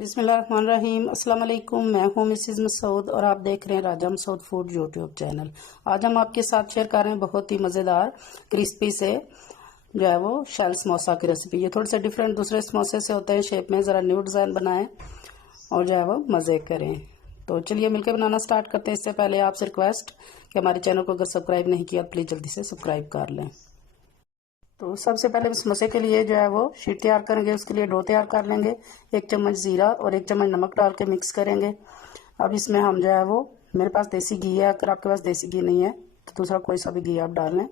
बिस्मिल्लाहिर्रहमानिर्रहीम। अस्सलाम वालेकुम। मैं हूं मिसेज़ मसूद और आप देख रहे हैं राजा मसूद फूड यूट्यूब चैनल। आज हम आपके साथ शेयर कर रहे हैं बहुत ही मज़ेदार क्रिस्पी से जो है वो शेल समोसा की रेसिपी। ये थोड़े से डिफरेंट दूसरे समोसे से होते हैं शेप में। ज़रा न्यू डिज़ाइन बनाएं और जो है वो मज़े करें। तो चलिए मिलकर बनाना स्टार्ट करते हैं। इससे पहले आपसे रिक्वेस्ट कि हमारे चैनल को अगर सब्सक्राइब नहीं किया तो प्लीज़ जल्दी से सब्सक्राइब कर लें। तो सबसे पहले समोसे के लिए जो है वो शीट तैयार करेंगे। उसके लिए डो तैयार कर लेंगे। 1 चम्मच ज़ीरा और 1 चम्मच नमक डाल के मिक्स करेंगे। अब इसमें हम जो है वो, मेरे पास देसी घी है, अगर आपके पास देसी घी नहीं है तो दूसरा कोई सा भी घी आप डाल लें।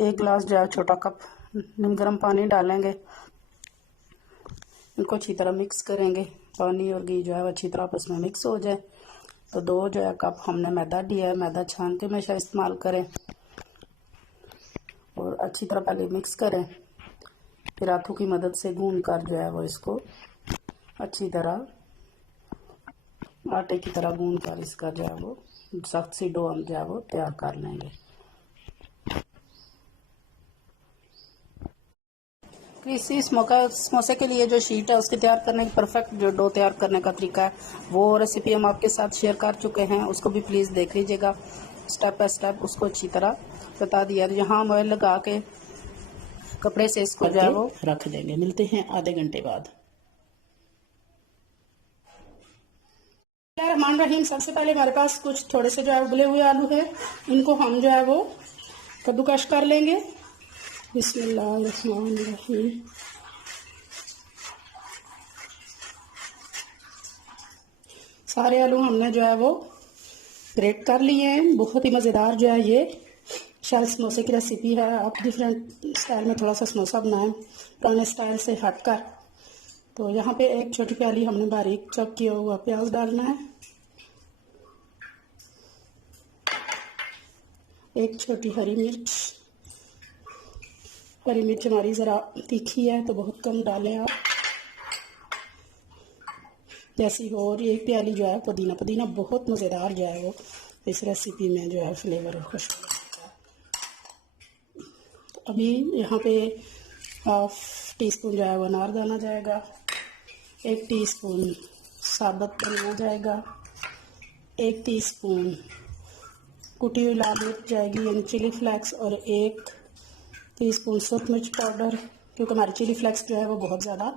1 गिलास जो है छोटा कप नीम गर्म पानी डालेंगे। इनको अच्छी तरह मिक्स करेंगे। पानी और घी जो है अच्छी तरह आपस में मिक्स हो जाए। तो 2 जो है कप हमने मैदा लिया है। मैदा छान के हमेशा इस्तेमाल करें और अच्छी तरह पहले मिक्स करें। फिर हाथों की मदद से गूंद कर जो है वो इसको अच्छी तरह आटे की तरह गूंद कर इसका जो है वो सख्त सी डो हम जो है वो तैयार कर लेंगे। क्रिस्पी समोसे के लिए जो शीट है उसके तैयार करने की परफेक्ट जो डो तैयार करने का तरीका है वो रेसिपी हम आपके साथ शेयर कर चुके हैं। उसको भी प्लीज़ देख लीजिएगा स्टेप बाय स्टेप। उसको अच्छी तरह बता दिया। यहाँ ऑयल लगा के कपड़े से इसको जो है वो रख देंगे। मिलते हैं आधे घंटे बाद। रहमान रहीम। सबसे पहले हमारे पास कुछ थोड़े से जो है उबले हुए आलू है। इनको हम जो है वो कद्दूकश कर लेंगे। बिस्मिल्लाहिर्रहमानिर्रहीम। सारे आलू हमने जो है वो ग्रेट कर लिए हैं। बहुत ही मज़ेदार जो है ये शेल समोसे की रेसिपी है। आप डिफरेंट स्टाइल में थोड़ा सा समोसा बनाएं, पुराने स्टाइल से हटकर। तो यहाँ पे 1 छोटी प्याली हमने बारीक चॉप किया हुआ प्याज डालना है। 1 छोटी हरी मिर्च। हरी मिर्च हमारी ज़रा तीखी है तो बहुत कम डालें आप, जैसी हो। और 1 प्याली जो है पुदीना। पुदीना बहुत मज़ेदार जो है वो इस रेसिपी में जो है फ्लेवर और खुशबू। तो अभी यहाँ पे 1/2 टीस्पून जो है वो अनारदाना जाएगा। 1 टीस्पून साबुत धनिया जाएगा। 1 टीस्पून कुटी हुई लाल मिर्च जाएगी यानी चिली फ्लेक्स। और 1 टीस्पून सूरत मिर्च पाउडर। क्योंकि हमारी चिली फ्लेक्स जो है वो बहुत ज़्यादा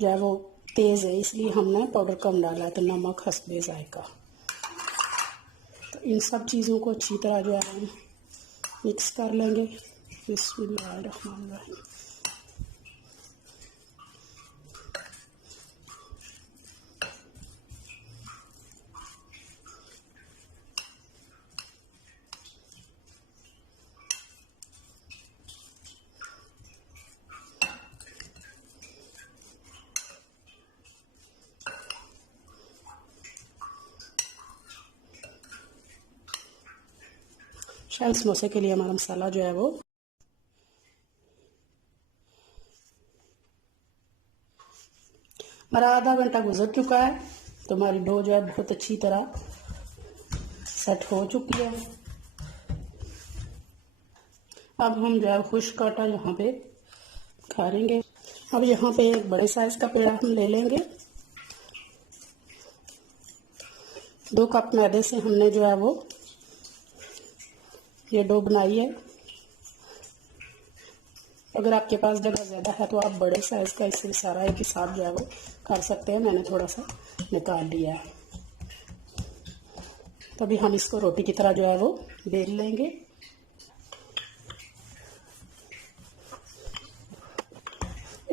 जो है वो तेज़ है, इसलिए हमने पाउडर कम डाला है। तो नमक हस्बे जायका। तो इन सब चीज़ों को अच्छी तरह जो है हम मिक्स कर लेंगे। बिस्मिल्लाहिर्रहमानिर्रहीम। शेल समोसे के लिए हमारा मसाला जो है वो हमारा आधा घंटा गुजर चुका है। तो हमारी डो जो है बहुत अच्छी तरह सेट हो चुकी है। अब हम जो है खुश्क आटा यहाँ पे खारेंगे। अब यहाँ पे 1 बड़े साइज़ का पेड़ा हम ले लेंगे। 2 कप मैदे से हमने जो है वो ये डो बनाई है। अगर आपके पास जगह ज़्यादा है तो आप बड़े साइज़ का इससे सारा एक ही साथ जो है वो कर सकते हैं। मैंने थोड़ा सा निकाल लिया है। तो अभी हम इसको रोटी की तरह जो है वो बेल लेंगे।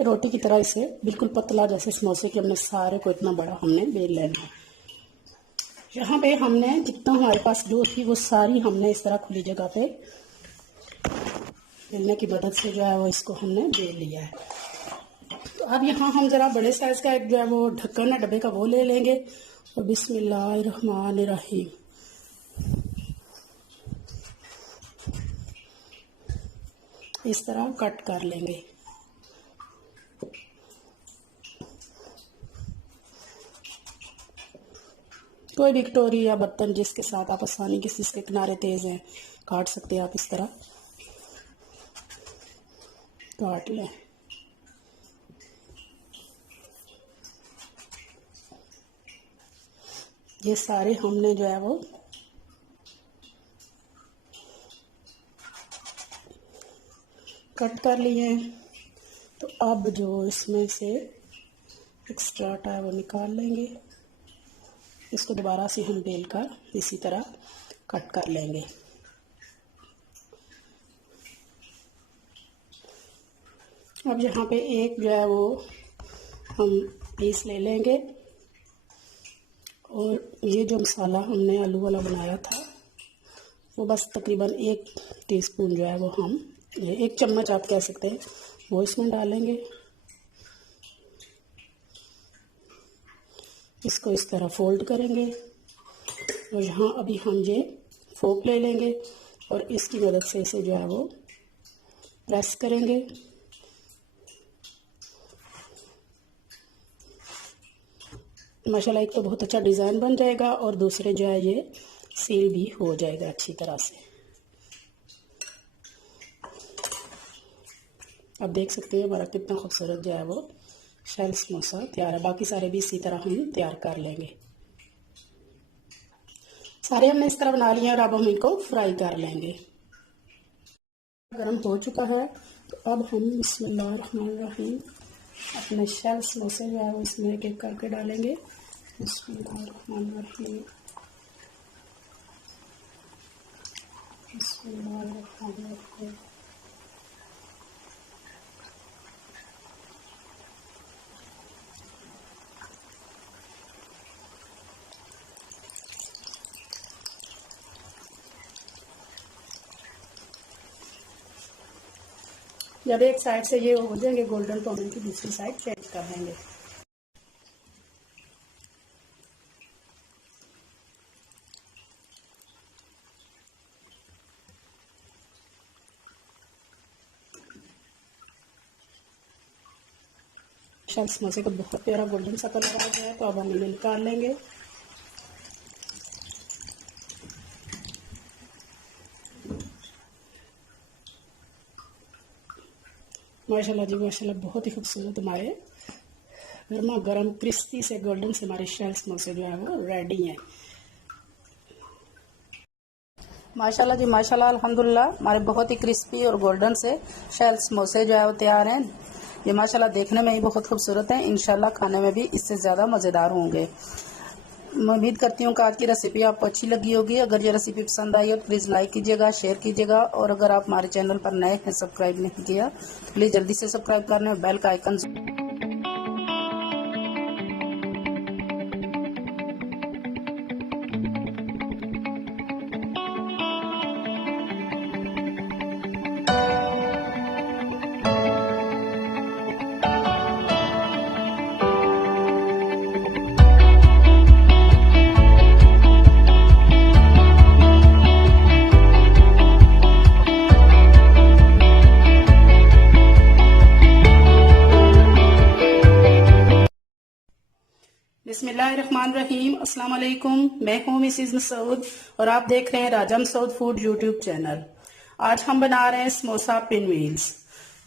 रोटी की तरह इसे बिल्कुल पतला, जैसे समोसे के हमने सारे को इतना बड़ा हमने बेल लेना है। यहाँ पे हमने जितना हमारे पास डो थी वो सारी हमने इस तरह खुली जगह पे बेलने की मदद से जो है वो इसको हमने बेल लिया है। तो अब यहाँ हम ज़रा बड़े साइज़ का एक जो है वो ढक्कन है डब्बे का वो ले लेंगे और बिस्मिल्लाहिर्रहमानिर्रहीम इस तरह कट कर लेंगे। कोई भी कटोरी या बर्तन जिसके साथ आप आसानी के, जिसके किनारे तेज़ हैं, काट सकते हैं आप इस तरह काट लें। ये सारे हमने जो है वो कट कर लिए हैं। तो अब जो इसमें से एक्स्ट्रा आटा है वो निकाल लेंगे। इसको दोबारा से हम बेल कर इसी तरह कट कर लेंगे। अब यहाँ पे एक जो है वो हम पीस ले लेंगे और ये जो मसाला हमने आलू वाला बनाया था वो बस तकरीबन 1 टीस्पून जो है वो हम, ये 1 चम्मच आप कह सकते हैं, वो इसमें डालेंगे। इसको इस तरह फोल्ड करेंगे और यहाँ अभी हम ये फोक ले लेंगे और इसकी मदद से इसे जो है वो प्रेस करेंगे। माशाल्लाह एक तो बहुत अच्छा डिज़ाइन बन जाएगा और दूसरे जो है ये सील भी हो जाएगा अच्छी तरह से। अब देख सकते हैं हमारा कितना खूबसूरत जो है वो शेल समोसा तैयार है। बाकी सारे भी इसी तरह हम तैयार कर लेंगे। सारे हमने इस तरह बना लिए और अब हम इनको फ्राई कर लेंगे। गर्म हो चुका है तो अब हम बिस्मिल्लाहिर्रहमानिर्रहीम अपने शेल समोसे जो है वो इसमें एक एक करके डालेंगे। बिस्मिल्लाहिर्रहमानिर्रहीम, बिस्मिल्लाहिर्रहमानिर्रहीम। जब एक साइड से ये हो जाएंगे गोल्डन तो हम इनकी दूसरी साइड चेंज कर देंगे। शेल समोसे का बहुत प्यारा गोल्डन सा कलर आ गया है तो अब हम इन्हें निकाल लेंगे। माशाल्लाह जी माशाल्लाह, बहुत ही खूबसूरत हमारे गर्मा गर्म क्रिस्पी से गोल्डन से हमारे शेल समोसे जो है वो रेडी हैं। माशाल्लाह जी माशाल्लाह, अल्हम्दुलिल्लाह हमारे बहुत ही क्रिस्पी और गोल्डन से शेल समोसे जो है वो तैयार हैं। ये माशाल्लाह देखने में ही बहुत खूबसूरत हैं, इंशाल्लाह खाने में भी इससे ज़्यादा मज़ेदार होंगे। मैं उम्मीद करती हूँ कि आज की रेसिपी आपको अच्छी लगी होगी। अगर ये रेसिपी पसंद आई हो तो प्लीज़ लाइक कीजिएगा, शेयर कीजिएगा और अगर आप हमारे चैनल पर नए हैं, सब्सक्राइब नहीं किया तो प्लीज़ जल्दी से सब्सक्राइब कर लें और बेल का आइकन बिस्मिल्लाहिर्रहमानिर्रहीम। अस्सलाम वालेकुम, मैं हूँ मिसेज़ मसूद और आप देख रहे हैं राजा मसूद फूड यूट्यूब चैनल। आज हम बना रहे हैं समोसा पिन व्हील्स।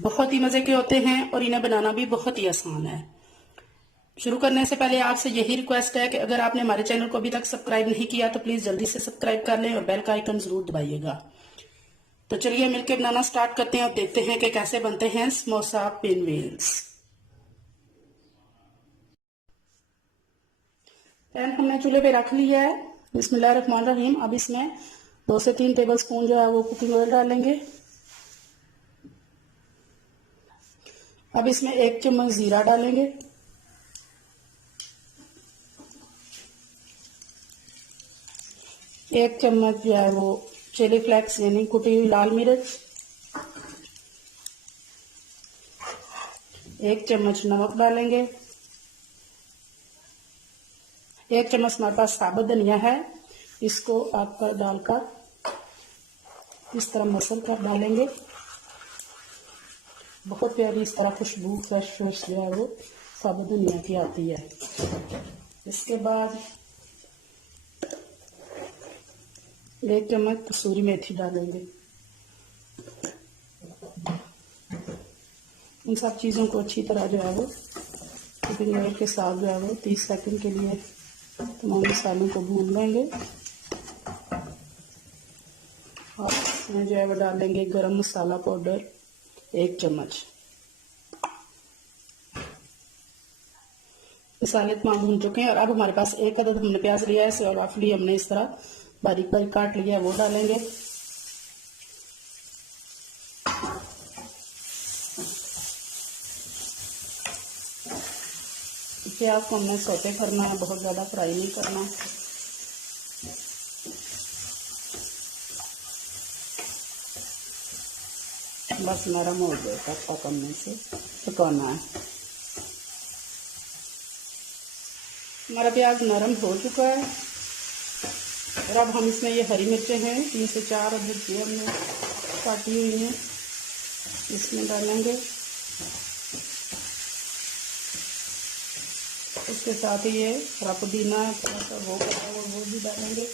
बहुत ही मज़े के होते हैं और इन्हें बनाना भी बहुत ही आसान है। शुरू करने से पहले आपसे यही रिक्वेस्ट है कि अगर आपने हमारे चैनल को अभी तक सब्सक्राइब नहीं किया तो प्लीज़ जल्दी से सब्सक्राइब कर लें और बेल का आइकन ज़रूर दबाइएगा। तो चलिए मिलकर बनाना स्टार्ट करते हैं और देखते हैं कि कैसे बनते हैं समोसा पिन व्हील्स। पैन हमने चूल्हे पे रख लिया है। बिस्मिल्लाहिर्रहमानिर्रहीम। अब इसमें 2 से 3 टेबल स्पून जो है वो कुकिंग ऑयल डालेंगे। अब इसमें 1 चम्मच जीरा डालेंगे। 1 चम्मच जो है वो चिली फ्लेक्स यानी कुटी हुई लाल मिर्च। 1 चम्मच नमक डालेंगे। 1 चम्मच हमारे पास साबुत धनिया है, इसको आप डालकर इस तरह मसल कर डालेंगे। बहुत प्यारी इस तरह खुशबू फ्रेश फ्रेश जो है वो साबुत धनिया की आती है। इसके बाद 1 चम्मच कसूरी मेथी डालेंगे। इन सब चीज़ों को अच्छी तरह जो है वो कुकिंग ऑयल के साथ जो है वो 30 सेकंड के लिए तमाम मसालों को भून लेंगे और इसमें जो है वो डालेंगे गरम मसाला पाउडर 1 चम्मच। मसाले तमाम भून चुके हैं और अब हमारे पास 1 अदद हमने प्याज लिया है, इसे और रफली हमने इस तरह बारीक बारीक काट लिया है, वो डालेंगे। प्याज को हमने सौते करना है, बहुत ज़्यादा फ्राई नहीं करना। बस नरम हो जाए तब पकने से पकाना है। हमारा प्याज नरम हो चुका है और अब हम इसमें ये हरी मिर्चें हैं 3 से 4 अदद ये हमने काटी हुई हैं, इसमें डालेंगे। उसके साथ ही ये हरा पुदीना थोड़ा सा वो भी डालेंगे।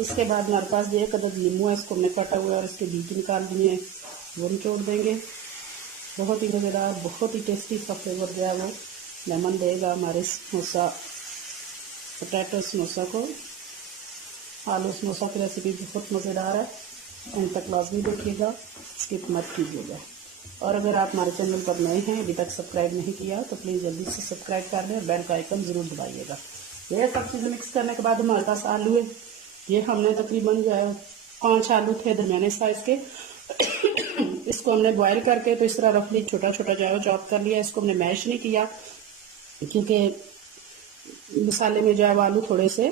इसके बाद हमारे पास 1 अदद नींबू है, इसको हमने काटा हुआ है और इसके बीज निकाल दिए हैं, वो निचोड़ देंगे। बहुत ही मज़ेदार, बहुत ही टेस्टी सा फ्लेवर जो है वो लेमन देगा हमारे समोसा, पोटैटो समोसा को। आलू समोसा की रेसिपी बहुत मज़ेदार है, एंड तक लाजमी देखिएगा, स्किप मत कीजिएगा। और अगर आप हमारे चैनल पर नए हैं, अभी तक सब्सक्राइब नहीं किया तो प्लीज़ जल्दी से सब्सक्राइब कर लें और बेल का आइकन ज़रूर दबाइएगा। यह सब चीज़ें मिक्स करने के बाद हमारे पास आलू है, ये हमने तकरीबन जो है 5 आलू थे दरमियाने साइज़ के। इसको हमने बॉयल करके तो इस तरह रफली छोटा छोटा जो है चॉप कर लिया। इसको हमने मैश नहीं किया क्योंकि मसाले में जो है आलू थोड़े से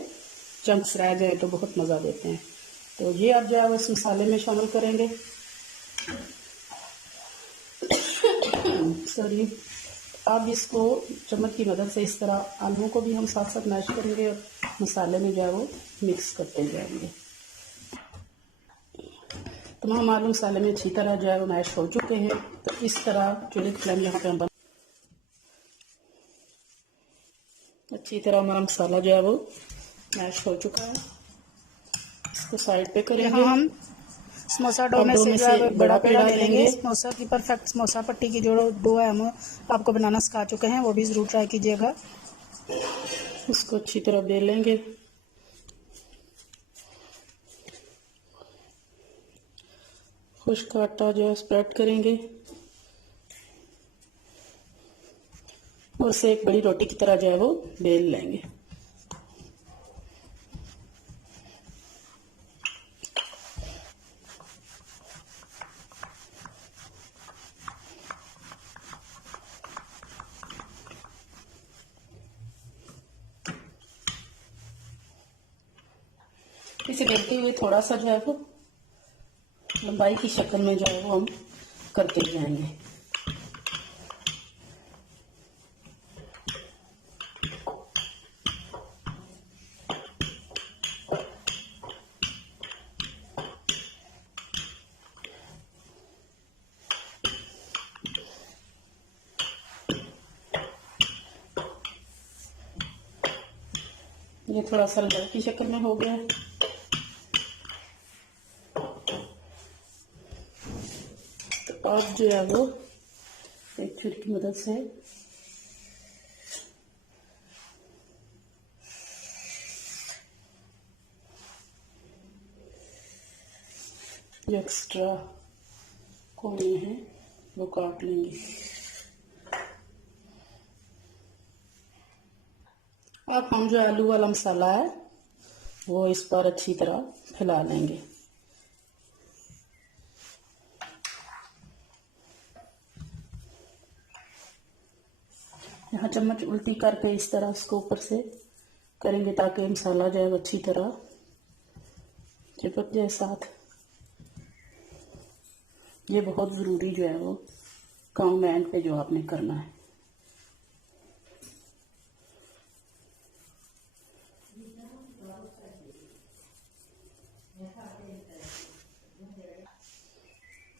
चंक्स रह जाए तो बहुत मज़ा देते हैं। तो ये अब जो है वो इस मसाले में शामिल करेंगे। सॉरी, अब इसको चम्मच की मदद से इस तरह आलूओं को भी हम साथ साथ मैश करेंगे और मसाले में जो है वो मिक्स करते जाएंगे। तमाम आलू मसाले में अच्छी तरह जो है वो मैश हो चुके हैं। तो इस तरह चूल्हे की फ्लेम यहाँ पे हम अच्छी तरह हमारा मसाला जो है वो मैश हो चुका है। इसको साइड पे करेंगे। हम समोसा डो में से जो है बड़ा पेड़ा ले लेंगे। समोसा की परफेक्ट समोसा पट्टी की जो डो है हम आपको बनाना सिखा चुके हैं, वो भी ज़रूर ट्राई कीजिएगा। इसको अच्छी तरह बेल लेंगे। खुश्क आटा जो है स्प्रेड करेंगे और उसे एक बड़ी रोटी की तरह जो है वो बेल लेंगे। इसे बेलते हुए थोड़ा सा जो है वो लंबाई की शक्ल में जो है वो हम करते जाएंगे। ये थोड़ा सा लंबाई की शक्ल में हो गया है। तो अब जो है वो एक छुरी की मदद से जो एक्स्ट्रा कोने हैं वो काट लेंगे। अब हम जो आलू वाला मसाला है वो इस पर अच्छी तरह फैला लेंगे। यहाँ चम्मच उल्टी करके इस तरह इसको ऊपर से करेंगे ताकि मसाला जो है वो अच्छी तरह चिपक जाए साथ। ये बहुत ज़रूरी जो है वो काम एंड पे जो आपने करना है।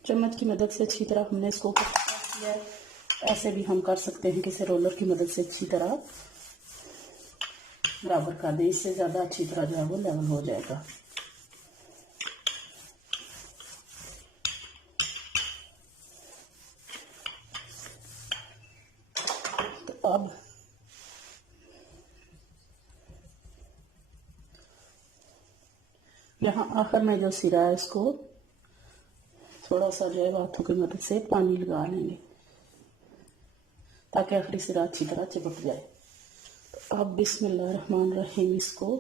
चम्मच की मदद से अच्छी तरह हमने इसको किया है। ऐसे भी हम कर सकते हैं, किसी रोलर की मदद से अच्छी तरह बराबर कर दें, इससे ज़्यादा अच्छी तरह जो है वो लेवल हो जाएगा। अब यहाँ आखिर में जो सिरा है इसको थोड़ा सा जो है हाथों की मदद से पानी लगा लेंगे ताकि आखिरी सिरा अच्छी तरह चिपक जाए। तो अब बिस्मिल्लाहिर्रहमानिर्रहीम इसको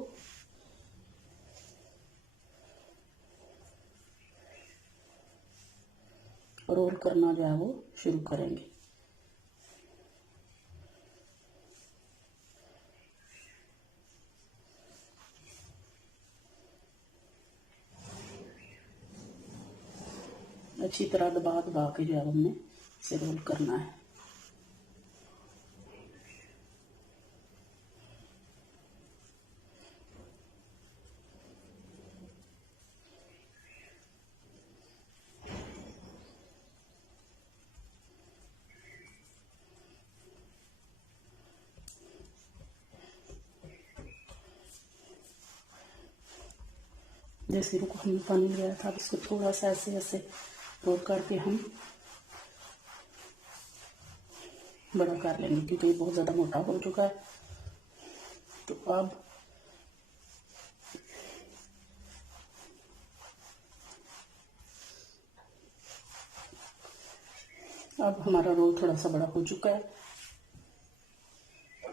रोल करना जो है वो शुरू करेंगे। अच्छी तरह दबा दबा के जो है हमने इसे रोल करना है। जैसे रुको हमने पानी लगाया था, इसको थोड़ा सा ऐसे ऐसे रोल करके हम बड़ा कर लेंगे क्योंकि ये बहुत ज़्यादा मोटा हो चुका है। तो अब हमारा रोल थोड़ा सा बड़ा हो चुका है।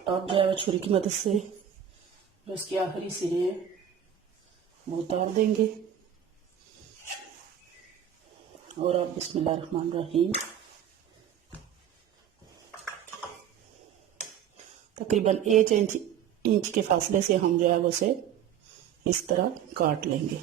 अब जो है छुरी की मदद से जो इसकी आखिरी सिरे हैं वो उतार देंगे और अब बिस्मिल्लाहिर्रहमानिर्रहीम तकरीबन 1 इंच के फासले से हम जो है वो उसे इस तरह काट लेंगे।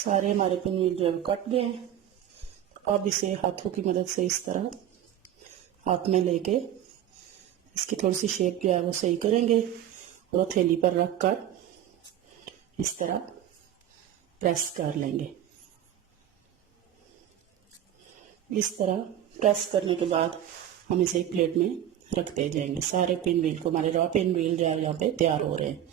सारे हमारे पिन जो है कट गए हैं। अब इसे हाथों की मदद से इस तरह हाथ में लेके इसकी थोड़ी सी शेप जो है वो सही करेंगे और हथेली पर रख कर इस तरह प्रेस कर लेंगे। इस तरह प्रेस करने के बाद हम इसे एक प्लेट में रखते जाएंगे। सारे पिन व्हील को हमारे रॉ पिन व्हील जो है यहाँ पे तैयार हो रहे हैं।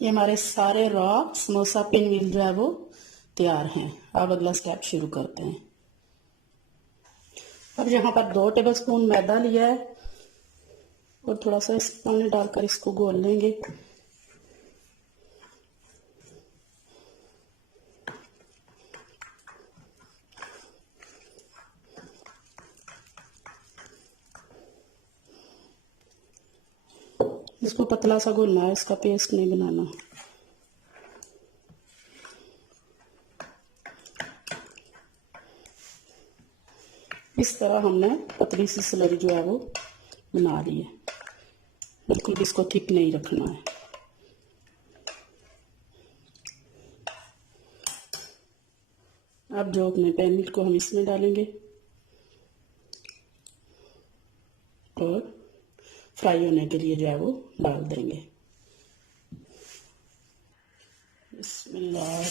ये हमारे सारे रॉ समोसा पिन व्हील जो है वो तैयार हैं। अब अगला स्टेप शुरू करते हैं। अब यहाँ पर 2 टेबलस्पून मैदा लिया है और थोड़ा सा इस पानी डालकर इसको घोल लेंगे। इसको पतला सा घोलना है, इसका पेस्ट नहीं बनाना। इस तरह हमने पतली सी स्लरी जो है वो बना ली है। बिल्कुल भी इसको थिक नहीं रखना है। अब जो अपने पैन मिल्क को हम इसमें डालेंगे और फ्राई होने के लिए जो है वो डाल देंगे। बिस्मिल्लाह।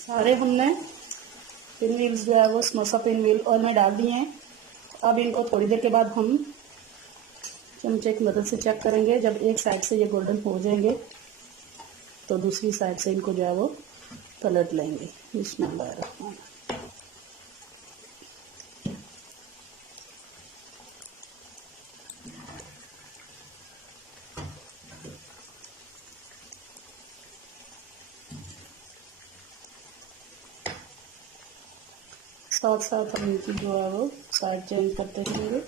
सारे हमने पिन व्हील्स जो है वो समोसा पिन व्हील और में डाल दिए हैं। अब इनको थोड़ी देर के बाद हम चमचे की मदद से चेक करेंगे। जब एक साइड से ये गोल्डन हो जाएंगे तो दूसरी साइड से इनको जो है वो पलट लेंगे। बिस्मिल्लाह। साथ साथ हम इनकी जो है वो साइड चेंज करते रहेंगे।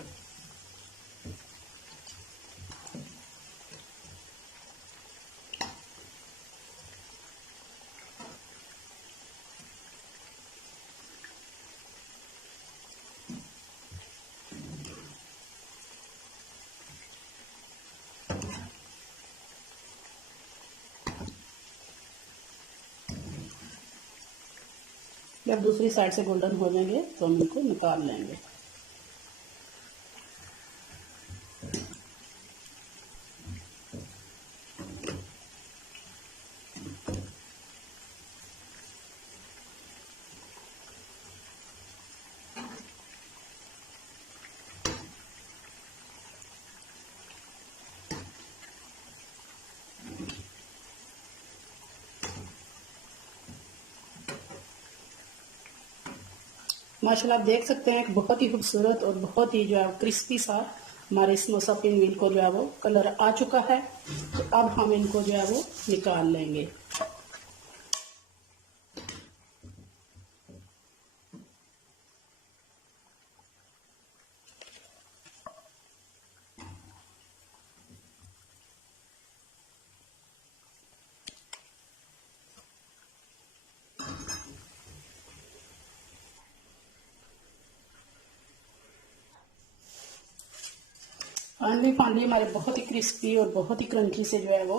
जब दूसरी साइड से गोल्डन हो जाएंगे तो हम इनको निकाल लेंगे। माशाल्लाह आप देख सकते हैं कि बहुत ही खूबसूरत और बहुत ही जो है क्रिस्पी सा हमारे समोसा पिन व्हील को जो है वो कलर आ चुका है। तो अब हम इनको जो है वो निकाल लेंगे। फाइनली हमारे बहुत ही क्रिस्पी और बहुत ही क्रंची से जो है वो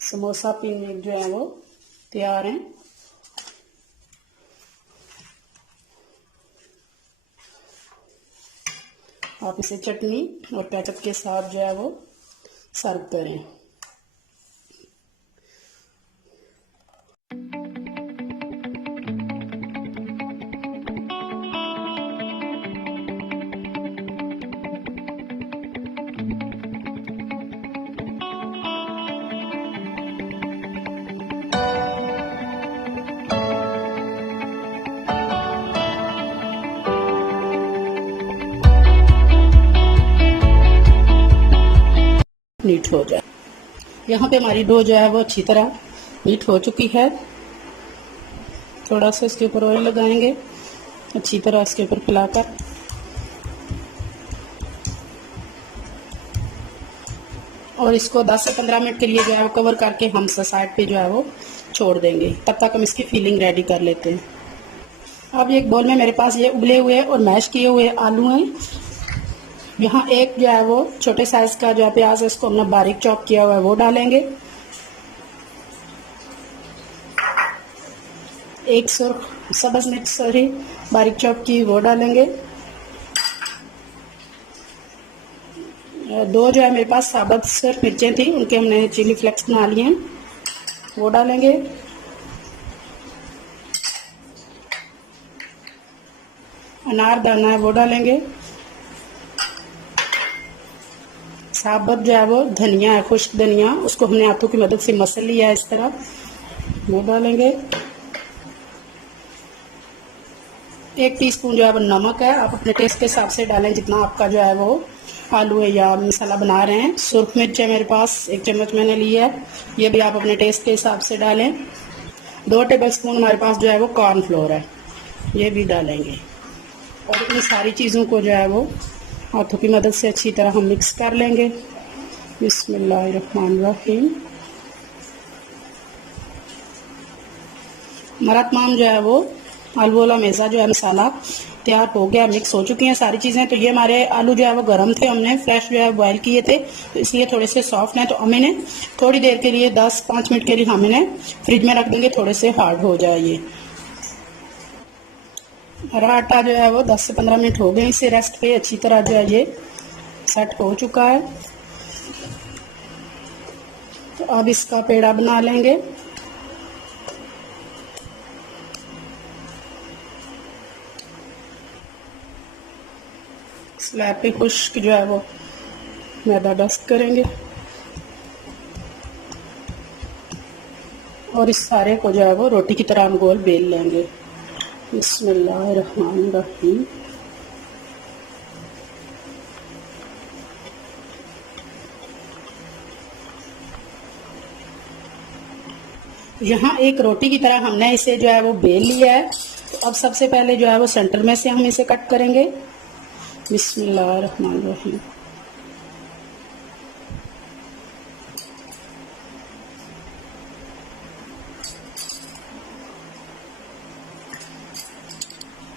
समोसा पिन व्हील जो है वो तैयार हैं। आप इसे चटनी और केचप के साथ जो है वो सर्व करें। नीट हो जाए। यहाँ पे हमारी डो जो है वो अच्छी तरह नीट हो चुकी है। थोड़ा सा इसके ऊपर ऑयल लगाएंगे, अच्छी तरह इसके ऊपर फैलाकर और इसको 10 से 15 मिनट के लिए जो है वो कवर करके हम साइड पे जो है वो छोड़ देंगे। तब तक हम इसकी फिलिंग रेडी कर लेते हैं। अब एक बोल में मेरे पास ये उबले हुए और मैश किए हुए आलू हैं। यहाँ एक जो है वो छोटे साइज का जो है प्याज है, इसको हमने बारीक चॉप किया हुआ है वो डालेंगे। एक सब्ज मिर्च बारीक चॉप की वो डालेंगे। दो जो है मेरे पास साबुत सिर्फ मिर्चें थी, उनके हमने चिली फ्लेक्स बना लिए हैं, वो डालेंगे। अनार दाना है वो डालेंगे। साबुत जो है वो धनिया है, खुश्क धनिया, उसको हमने हाथों की मदद से मसल लिया है इस तरह, वो डालेंगे। 1 टीस्पून जो है वो नमक है, आप अपने टेस्ट के हिसाब से डालें जितना आपका जो है वो आलू है या मसाला बना रहे हैं। सुर्ख मिर्च है मेरे पास 1 चम्मच मैंने ली है, ये भी आप अपने टेस्ट के हिसाब से डालें। 2 टेबलस्पून हमारे पास जो है वो कॉर्नफ्लोर है, ये भी डालेंगे। और इन सारी चीज़ों को जो है वो हाथों की मदद से अच्छी तरह हम मिक्स कर लेंगे। बिस्मिल्लाहिर्रहमानिर्रहीम। हमारा तमाम जो है वो आलू वाला मेज़ा जो है मसाला तैयार हो गया, मिक्स हो चुकी हैं सारी चीज़ें। तो ये हमारे आलू जो है वो गर्म थे, हमने फ्रेश जो है बॉयल किए थे, तो इसलिए थोड़े से सॉफ्ट हैं। तो हम इन्हें थोड़ी देर के लिए 10-5 मिनट के लिए हम इन्हें फ्रिज में रख देंगे, थोड़े से हार्ड हो जाए ये। हरा आटा जो है वो 10 से 15 मिनट हो गए इसे रेस्ट पे, अच्छी तरह जो है ये सेट हो चुका है। तो अब इसका पेड़ा बना लेंगे। स्लैब पे खुश्क जो है वो मैदा डस्ट करेंगे और इस सारे को जो है वो रोटी की तरह हम गोल बेल लेंगे। बिस्मिल्लाहिर्रहमानिर्रहीम। यहाँ एक रोटी की तरह हमने इसे जो है वो बेल लिया है। तो अब सबसे पहले जो है वो सेंटर में से हम इसे कट करेंगे। बिस्मिल्लाहिर्रहमानिर्रहीम।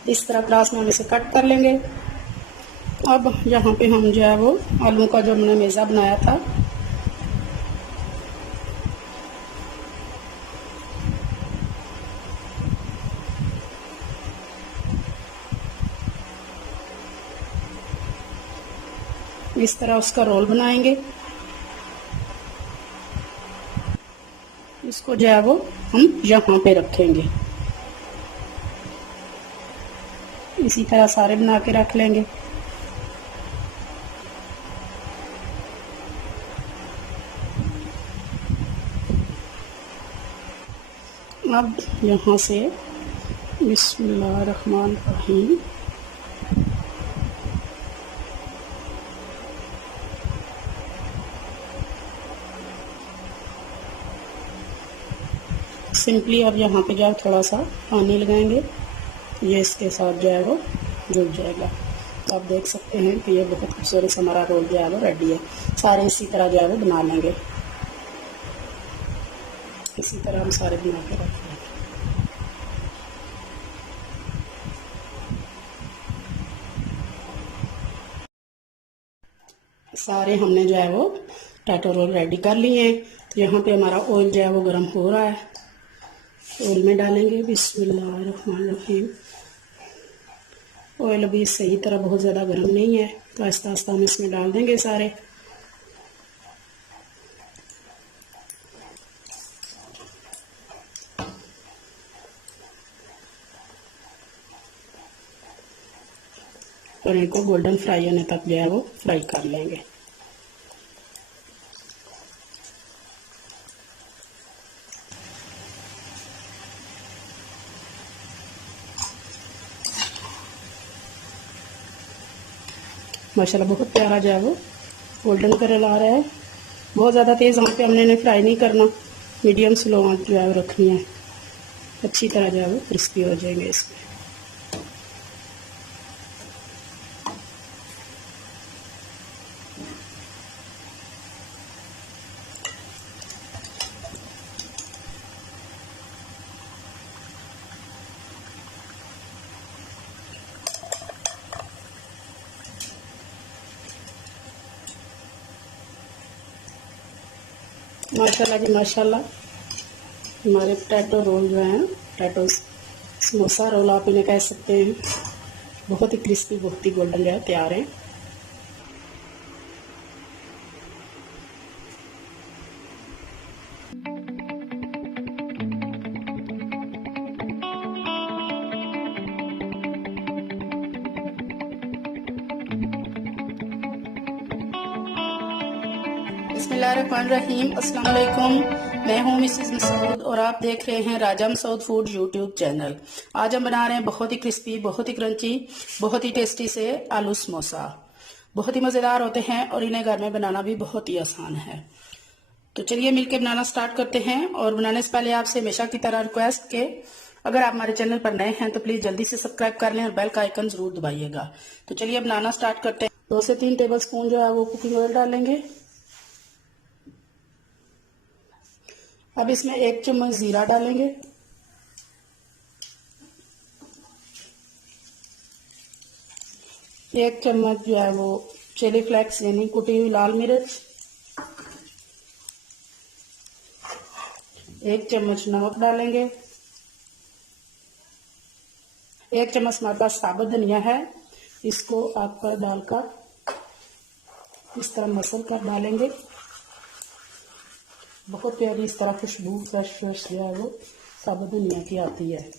इस तरह क्रॉस में हम इसे कट कर लेंगे। अब यहाँ पे हम जो है वो आलू का जो हमने मेज़ा बनाया था इस तरह उसका रोल बनाएंगे। इसको जो है वो हम यहाँ पे रखेंगे। इसी तरह सारे बना के रख लेंगे। अब यहाँ से बिस्मिल्लाहिर्रहमानिर्रहीम सिंपली अब यहाँ पे जो है थोड़ा सा पानी लगाएंगे, ये इसके साथ जो है वो जुड़ जाएगा। तो आप देख सकते हैं कि ये बहुत खूबसूरत सा हमारा रोल जो है वो रेडी है। सारे इसी तरह जो है वो बना लेंगे। इसी तरह हम सारे बना के रख लेंगे। सारे हमने जो है वो टैटो रोल रेडी कर लिए हैं। तो यहाँ पे हमारा ऑयल जो है वो गर्म हो रहा है। ऑयल में डालेंगे। बिस्मिल्लाहिर्रहमानिर्रहीम। ऑयल अभी सही तरह बहुत ज़्यादा गर्म नहीं है, तो आहिस्ता आहिस्ता हम इसमें डाल देंगे सारे। और इनको गोल्डन फ्राई होने तक जो है वो फ्राई कर लेंगे। माशाल्लाह बहुत प्यारा जो है वो गोल्डन कलर आ रहा है। बहुत ज़्यादा तेज़ आंच पे हमने इन्हें फ्राई नहीं करना, मीडियम स्लो आंच जो है वो रखनी है। अच्छी तरह जो है वो क्रिस्पी हो जाएंगे इसमें। माशाल्लाह जी माशाल्लाह, हमारे टैटो रोल जो हैं, टैटो समोसा रोल आप इन्हें कह सकते हैं, बहुत ही क्रिस्पी, बहुत ही गोल्डन जो है तैयार है। बिस्मिल्लाहिर्रहमानिर्रहीम। अस्सलाम वालेकुम। मैं हूं मिसेस मसूद और आप देख रहे हैं राजा मसूद फूड यूट्यूब चैनल। आज हम बना रहे हैं बहुत ही क्रिस्पी, बहुत ही क्रंची, बहुत ही टेस्टी से आलू समोसा। बहुत ही मज़ेदार होते हैं और इन्हें घर में बनाना भी बहुत ही आसान है। तो चलिए मिलकर बनाना स्टार्ट करते हैं। और बनाने से पहले आपसे हमेशा की तरह रिक्वेस्ट के अगर आप हमारे चैनल पर नए हैं तो प्लीज़ जल्दी से सब्सक्राइब कर लें और बेल का आइकन ज़रूर दबाइएगा। तो चलिए बनाना स्टार्ट करते हैं। 2 से 3 टेबल स्पून जो है वो कुकिंग ऑयल डालेंगे। अब इसमें 1 चम्मच जीरा डालेंगे। 1 चम्मच जो है वो चिली फ्लेक्स यानी कुटी हुई लाल मिर्च। 1 चम्मच नमक डालेंगे। 1 चम्मच हमारे पास साबुत धनिया है, इसको आग पर डालकर इस तरह मसल कर डालेंगे। बहुत प्यारी इस तरह खुशबू फ्रेश फ्रेश जो है वो साबुत धनिया की आती है।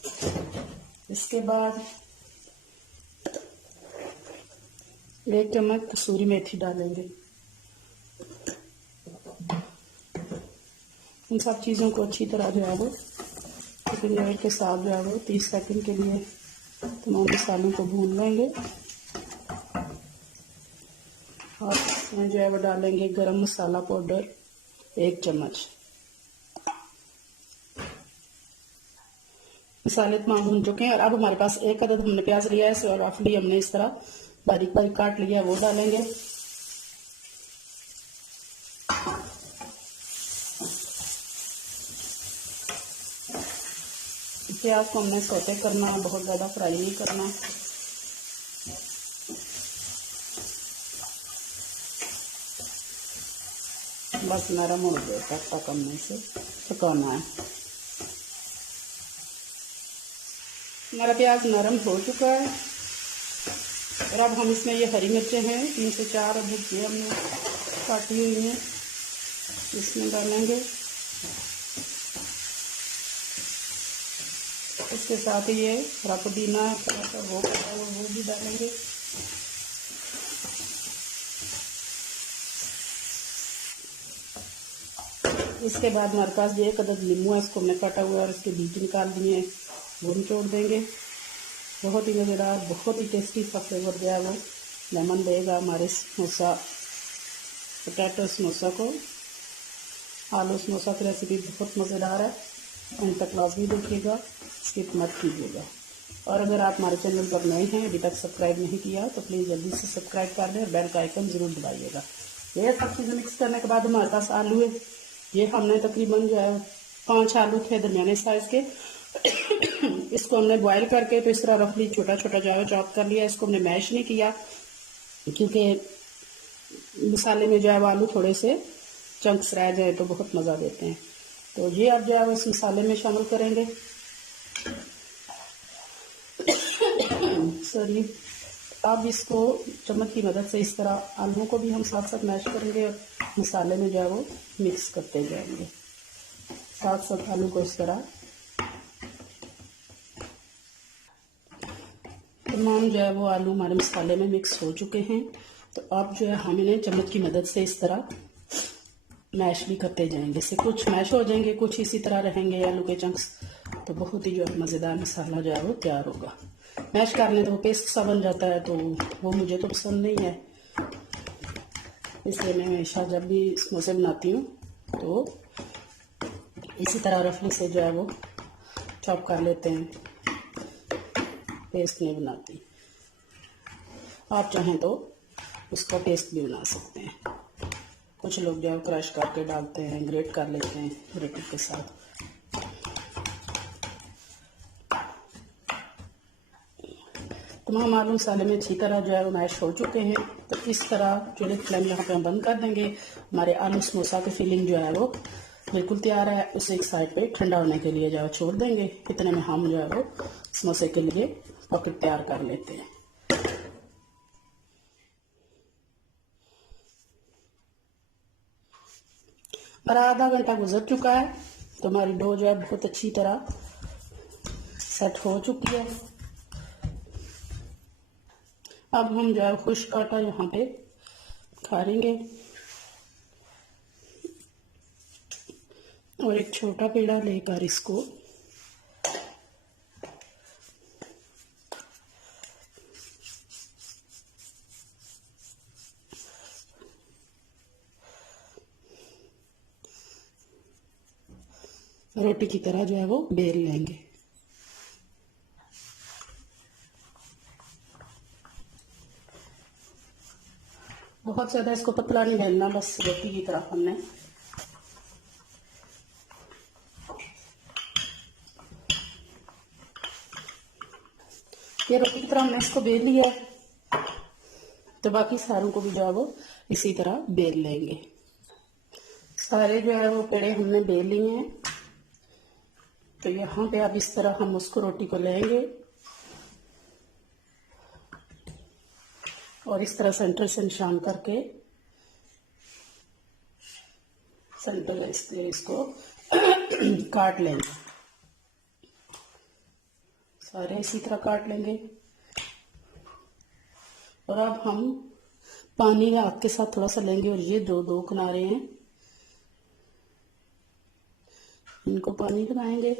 इसके बाद 1 चम्मच कसूरी मेथी डालेंगे। इन सब चीज़ों को अच्छी तरह जो है वो कुकिंग ऑयल के साथ जो है वो 30 सेकंड के लिए तमाम मसालों को भून लेंगे। और इसमें जो है वो डालेंगे गरम मसाला पाउडर 1 चम्मच। मसाले तमाम भून चुके हैं और अब हमारे पास एक अदद हमने प्याज लिया है, इसे रफली हमने इस तरह बारीक बारीक काट लिया, वो डालेंगे। प्याज को हमने सौते करना, बहुत ज़्यादा फ्राई नहीं करना। बस नरम हो जाए तब तक हमने इसे पकाना है। हमारा प्याज नरम हो चुका है और अब हम इसमें ये हरी मिर्चें हैं 3 से 4 अदद ये हमने काटी हुई हैं, इसमें डालेंगे। इसके साथ ही ये हरा पुदीना थोड़ा सा वो भी डालेंगे। इसके बाद हमारे पास ये एक अदद नींबू है, इसको हमने काटा हुआ है और इसके बीज निकाल दिए हैं, वो निचोड़ देंगे। बहुत ही मज़ेदार, बहुत ही टेस्टी सा फ्लेवर जो है वो लेमन देगा हमारे समोसा, पोटैटो समोसा को। आलू समोसा की रेसिपी बहुत मज़ेदार है, अंत तक लाजमी देखिएगा, स्किप मत कीजिएगा। और अगर आप हमारे चैनल पर नए हैं, अभी तक सब्सक्राइब नहीं किया तो प्लीज़ जल्दी से सब्सक्राइब कर दें और बेल का आइकन ज़रूर दबाइएगा। ये सब चीज़ें मिक्स करने के बाद हमारे पास आलू है, ये हमने तकरीबन जो है 5 आलू थे दरमियाने साइज़ के। इसको हमने बॉयल करके तो इस तरह रफली छोटा छोटा जो है चॉप कर लिया। इसको हमने मैश नहीं किया क्योंकि मसाले में जो है आलू थोड़े से चंक्स रह जाए तो बहुत मज़ा देते हैं। तो ये अब जो है वो इस मसाले में शामिल करेंगे। सॉरी, अब इसको चम्मच की मदद से इस तरह आलू को भी हम साथ साथ मैश करेंगे और मसाले में जो है वो मिक्स करते जाएंगे। साथ साथ आलू को इस तरह तमाम जो है वो आलू हमारे मसाले में मिक्स हो चुके हैं। तो अब जो है हम इन्हें चम्मच की मदद से इस तरह मैश भी करते जाएंगे। इससे कुछ मैश हो जाएंगे, कुछ इसी तरह रहेंगे आलू के चंक्स। तो बहुत ही जो है मज़ेदार मसाला जो है वो तैयार होगा। मैश करने तो वो पेस्ट सा बन जाता है, तो वो मुझे तो पसंद नहीं है, इसलिए मैं हमेशा जब भी समोसे बनाती हूँ तो इसी तरह रफली से जो है वो चॉप कर लेते हैं, पेस्ट नहीं बनाती। आप चाहें तो उसका पेस्ट भी बना सकते हैं। कुछ लोग जो है क्रश करके डालते हैं, ग्रेट कर लेते हैं ग्रेटर के साथ। तमाम आलू मसाले में अच्छी तरह जो है वो मैश हो चुके हैं। तो इस तरह चूल्हे की फ्लेम यहाँ पे हम बंद कर देंगे। हमारे आलू समोसा की फिलिंग जो है वो बिल्कुल तैयार है। उसे एक साइड पे ठंडा होने के लिए जो है छोड़ देंगे। इतने में हम जो है वो समोसे के लिए पॉकेट तैयार कर लेते हैं। और आधा घंटा गुजर चुका है तो हमारी डो जो है बहुत अच्छी तरह सेट हो चुकी है। अब हम जो है खुश्क आटा यहाँ पे खारेंगे और एक छोटा पेड़ा लेकर इसको रोटी की तरह जो है वो बेल लेंगे। बहुत ज़्यादा इसको पतला नहीं बेलना, बस रोटी की तरह हमने ये रोटी की तरह हमने इसको बेल लिया है। तो बाकी सारों को भी जो है वो इसी तरह बेल लेंगे। सारे जो है वो पेड़े हमने बेल लिए हैं। तो यहाँ पे अब इस तरह हम उसको रोटी को लेंगे और इस तरह सेंटर से निशान करके सेंटर इसको काट लेंगे। सारे इसी तरह काट लेंगे। और अब हम पानी हाथ के साथ थोड़ा सा लेंगे और ये दो दो किनारे हैं, इनको पानी लगाएंगे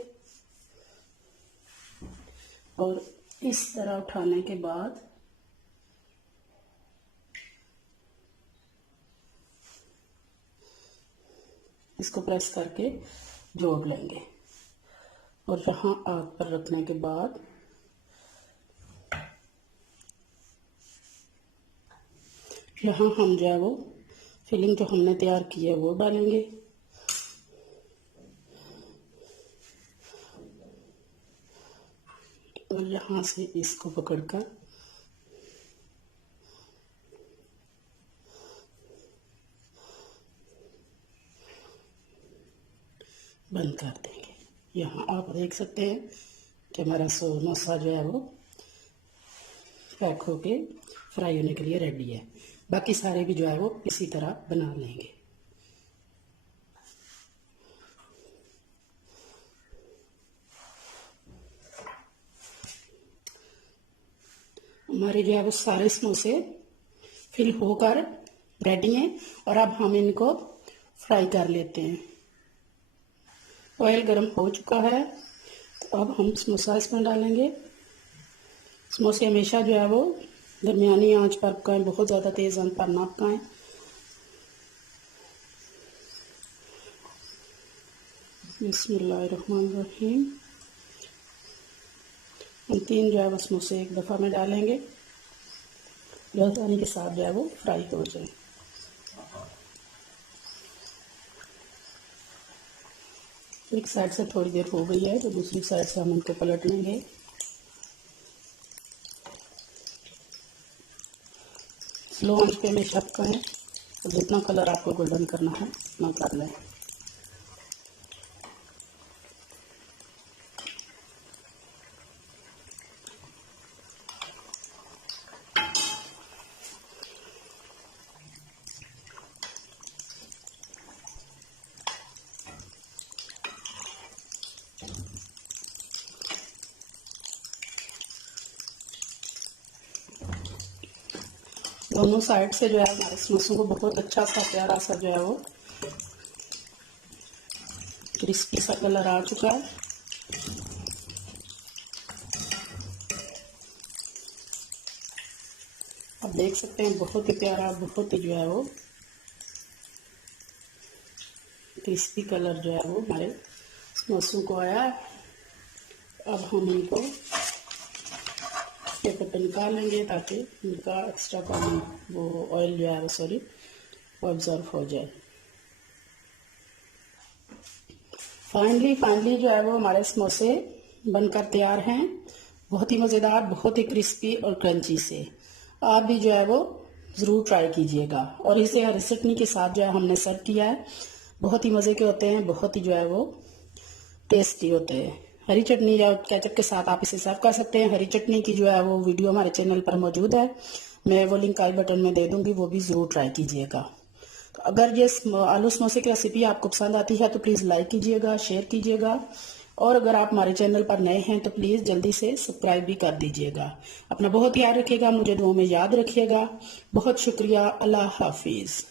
और इस तरह उठाने के बाद इसको प्रेस करके जोड़ लेंगे और यहाँ आग पर रखने के बाद यहाँ हम जो है वो फिलिंग जो हमने तैयार की है वो डालेंगे। और यहाँ से इसको पकड़कर बंद कर देंगे। यहाँ आप देख सकते हैं कि हमारा समोसा जो है वो पैक होके फ्राई होने के लिए रेडी है। बाकी सारे भी जो है वो इसी तरह बना लेंगे। हमारे जो है वो सारे समोसे फिल होकर रेडी हैं और अब हम इनको फ्राई कर लेते हैं। ऑयल गर्म हो चुका है, तो अब हम समोसा इसमें डालेंगे। समोसे हमेशा जो है वो दरमियानी आंच पर पकाएं, बहुत ज़्यादा तेज़ आंच पर ना पकाएं। बिस्मिल्लाहिर्रहमानिर्रहीम। हम 3 जो है वो समोसे एक दफ़ा में डालेंगे, जो आसानी के साथ जो है वो फ्राई हो जाए। एक साइड से थोड़ी देर हो गई है तो दूसरी साइड से हम इनको पलट लेंगे। स्लो आंच पे हमेशा पकाएं और जितना कलर आपको गोल्डन करना है उतना कर लें। दोनों साइड से जो है हमारे समोसों को बहुत अच्छा सा प्यारा सा जो है वो क्रिस्पी सा कलर आ चुका है। आप देख सकते हैं बहुत ही प्यारा, बहुत ही जो है वो क्रिस्पी कलर जो है वो हमारे समोसों को आया। अब हम इनको पेपर पे निकालेंगे ताकि इनका एक्स्ट्रा पानी वो ऑयल जो है वो वो ऑब्जर्व हो जाए। फाइनली जो है वो हमारे समोसे बनकर तैयार हैं, बहुत ही मज़ेदार, बहुत ही क्रिस्पी और क्रंची से। आप भी जो है वो ज़रूर ट्राई कीजिएगा। और इसे हरी चटनी के साथ जो है हमने सर्व किया है। बहुत ही मज़े के होते हैं, बहुत ही जो है वो टेस्टी होते हैं। हरी चटनी या केचप के साथ आप इसे सर्व कर सकते हैं। हरी चटनी की जो है वो वीडियो हमारे चैनल पर मौजूद है, मैं वो लिंक आई बटन में दे दूंगी, वो भी ज़रूर ट्राई कीजिएगा। तो अगर ये आलू समोसे की रेसिपी आपको पसंद आती है तो प्लीज़ लाइक कीजिएगा, शेयर कीजिएगा। और अगर आप हमारे चैनल पर नए हैं तो प्लीज़ जल्दी से सब्सक्राइब भी कर दीजिएगा। अपना बहुत ख्याल रखिएगा, मुझे दुआ में याद रखिएगा। बहुत शुक्रिया। अल्लाह हाफिज़।